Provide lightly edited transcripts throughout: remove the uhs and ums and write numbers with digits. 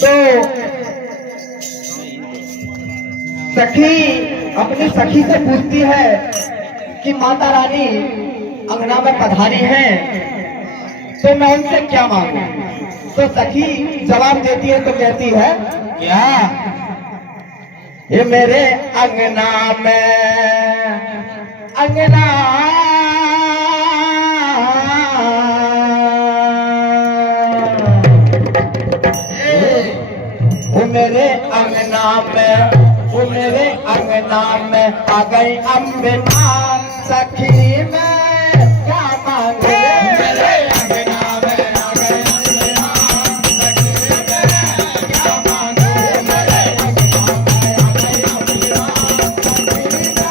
तो सखी अपनी सखी से पूछती है कि माता रानी अंगना में पधारी है तो मैं उनसे क्या मांगू। तो सखी जवाब देती है तो कहती है क्या ये मेरे अंगना में अंगना वो मेरे अंगना में वो मेरे अंगना में आ गई अम्बे मां सखी में क्या मांगे। मेरे अंगना में आ गई अम्बे मां सखी में क्या मांगे। मेरे अंगना में आ गई अम्बे मां सखी में क्या मांगे। मेरे अंगना में आ गई अम्बे मां सखी में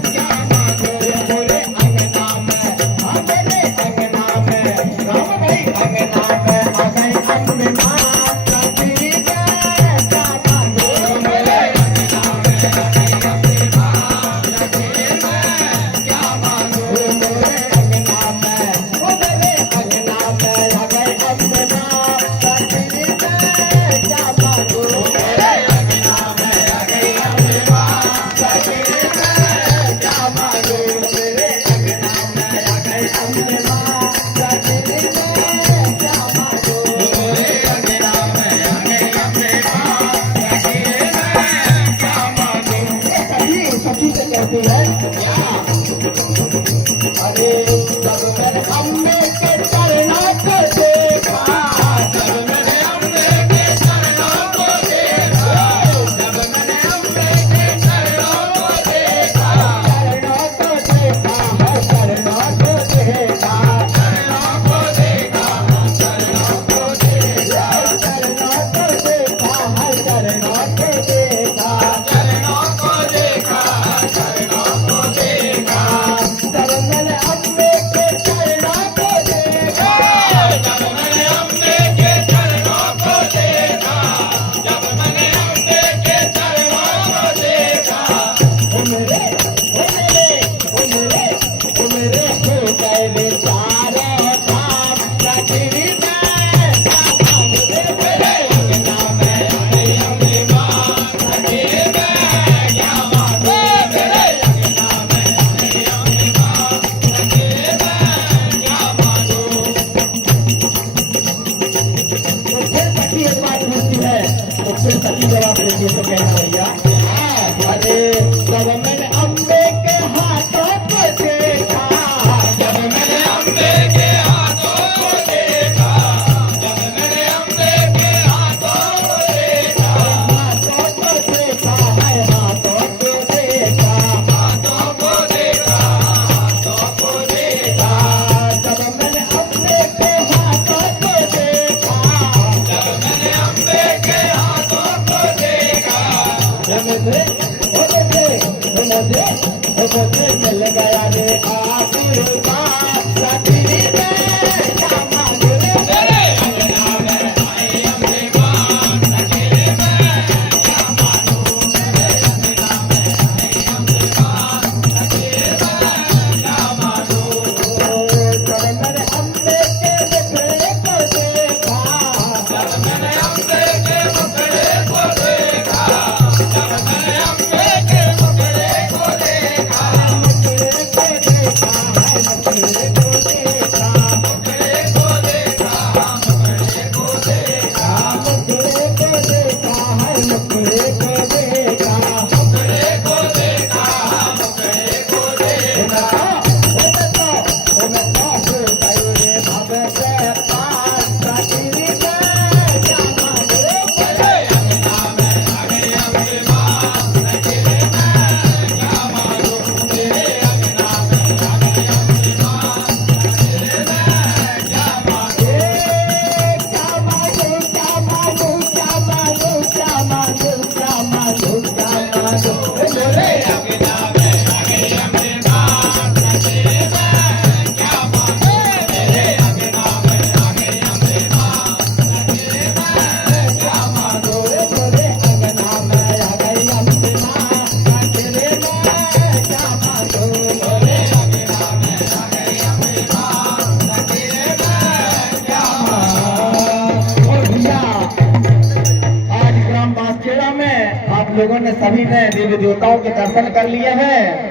क्या मांगे। मेरे अंगना में आ मेरे अंगना में राम भाई अंगना में आ गई अम्बे मां सखी में क्या मांगे। मेरे अंगना में आ गई अम्बे मां सखी में क्या मांगे। मेरे अंगना में ओ मेरे अंगना में आ गई अम्बे मां सखी में क्या मांगे। मेरे अंगना में आ गई अम्बे मां सखी में क्या मांगे। मेरे अंगना में आ गई अम्बे मां सखी में क्या मांगे। मेरे अंगना में आ गई अम्बे मां सखी में क्या मांगे। सखी से कहती है क्या अरे जब मैंने अम्बे के चरणों को देखा जब मैंने अम्बे के चरणों को देखा जब मैंने अम्बे के चरणों को देखा चरणों को देखा है चरणों को देखा चरणों को देखा चरणों को देखा चरणों को देखा है चरणों को देखा चरणों को देखा चरणों को देखा जब मैंने अम्बे के चरणों को देखा जब मैंने अम्बे के चरणों को देखा जब मैंने अम्बे के चरणों को देखा ओ मेरे ओ मेरे ओ मेरे ओ मेरे हो गए बेचारे काम सखी में क्या मांगे। मेरे अंगना में आ गई अम्बे मां सखी में क्या मांगे। मेरे अंगना में आ गई अम्बे मां सखी में क्या मांगे। तो फिर सखी एक बात पूछती है तो फिर सखी जवाब देती है तो कहना भैया अरे जब मैंने अम्बे के हाथों को देखा जब मैंने अम्बे के हाथों को देखा जब मैंने अम्बे के हाथों को देखा हाथों को देखा है हाथों को देखा हाथों को देखा हाथों को देखा जब मैंने अम्बे के हाथों को देखा जब मैंने अम्बे के हाथों को देखा मुझे मिल गया रे आशीर्वाद सखी में क्या मांगे। मेरे अंगना में आई अम्बे मां सखी में क्या मांगू। मेरे अंगना में आई अम्बे मां सखी में क्या मांगू। जब मैंने अम्बे के मुखड़े को देखा जब मैंने अम्बे के मुखड़े को देखा जब मैंने अम्बे के मुखड़े को देखा मुखड़े को देखा है मुखड़े को देखा मुखड़े को देखा मुखड़े को देखा मुखड़े को देखा है मुखड़े को देखा मुखड़े को देखा मुखड़े को देखा ओ मैं तो हो गई रे भव से पार सखी में क्या मांगे। मेरे अंगना में आ गई अम्बे मां सखी में क्या मांगू। मेरे अंगना में आ गई अम्बे मां सखी में क्या मांगे। क्या मांगू क्या मांगू क्या मांगू क्या मांगू क्या मांगू क्या मांगू। मेरे अंगना में आ गई अम्बे मां सखी में क्या मांगे। मेरे अंगना में आ गई अम्बे मां सखी में क्या मांगो। मेरे अंगना में आ गई अम्बे मां सखी में क्या मांगो। मेरे अंगना में आ गई अम्बे मां लोगों ने सभी ने देवी देवताओं के दर्शन कर लिए हैं।